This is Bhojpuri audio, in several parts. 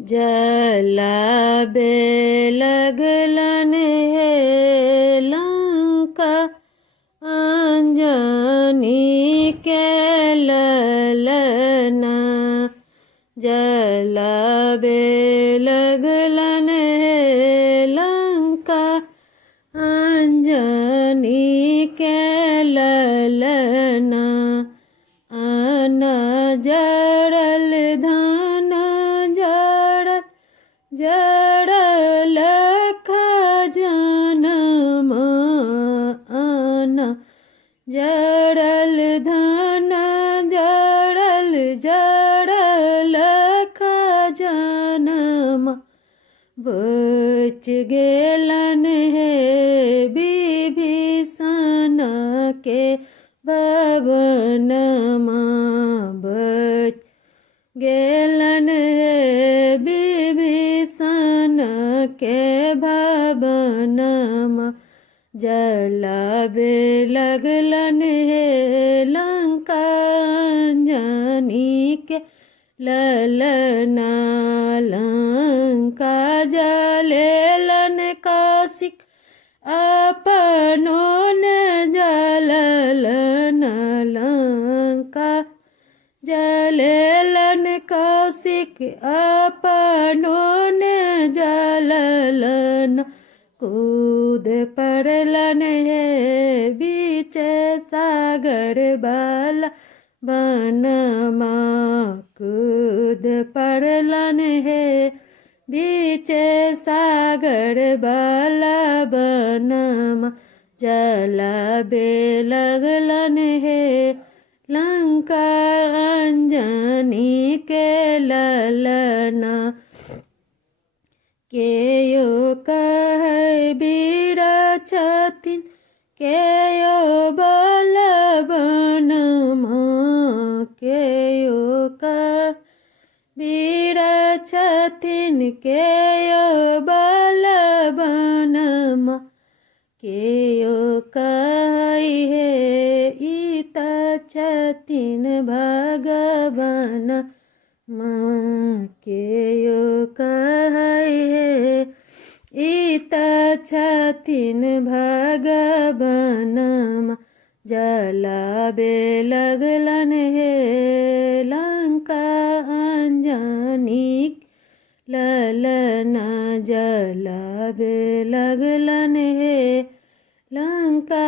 जलाबे लगलन हे लंका अंजनी के ललना। जलाबे लगलन हे लंका अंजनी के ललना। आना जड़ल धान जड़ल जड़ल खजानम। आना जड़ल धान जड़ल जड़ल खजानम। बच गेलन हे विभीषण के भवनमा। बच गेलन हे विभीषण के भवनमा। जलाबे लगलन हे लंका अंजनी के ललना। लंका जलेलन कौशिक अपनों ने जललन। लंका जलेलन कौशिक अपनों ने जललन। कूद पड़लन हे बीच सागर बाला बनमा। कूद पड़लन हे बीच सागर बाला बनमा। जलाबे लगलन हे लंका अंजनी के ललना। केयो कहे वीर छथिन केयो बलवानमा। केयो कहे वीर छथिन केयो बलवानमा। केयो कहे हे इत छथिन भगवान। केयो कहे हे इत छथिन भगवानमा। जलाबे लगलन हे लंका अंजनी ललना। जलाबे लगलन हे लंका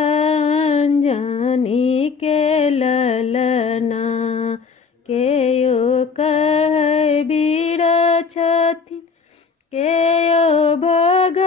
अंजनी के ललना। केयो कहे वीर छथिन केयो भगवान।